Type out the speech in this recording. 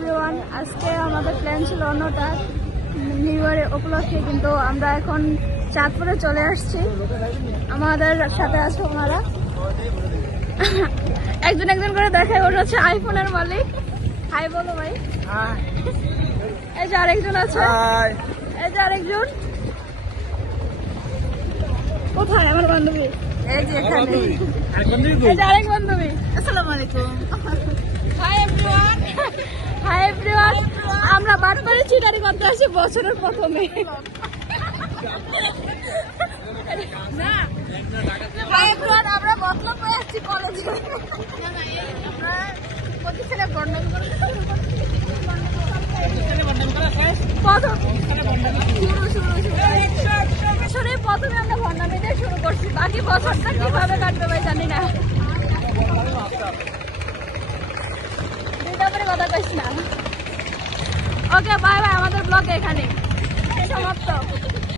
Everyone, আজকে আমাদের plan ছিল অন্যটা নিউ ইয়ারের উপলক্ষে, কিন্তু আমরা এখন চাঁদপুরে চলে আসছি। আমাদের সাথে আছে ওনারা, একজন একজন করে দেখায়। ওর হচ্ছে আইফোনের মালিক। হাই বলো ভাই। এই যে আরেকজন আছে, এই যে আরেকজন। কোথায় আমার বান্ধবী? এই যে এখানে। এই যে আরেক বান্ধবী। আসসালামু আলাইকুম। Hi everyone. Hi everyone. আমরা বারবারই চিটারি করতে আসি বছরের প্রথমে। না হাই এভরিওয়ান, আমরা মতলব করে আসছি কলেজে। আমরা প্রতিষ্ঠানে বর্ণনা করে প্রথমে আমরা ভন্ডামি দিয়ে শুরু করছি, বাকি বছরটা কিভাবে কাটবে ভাই জানি না। দুইটা করে কথা কইস না। ওকে বাই বাই, আমাদের ব্লগ এখানে সমাপ্ত।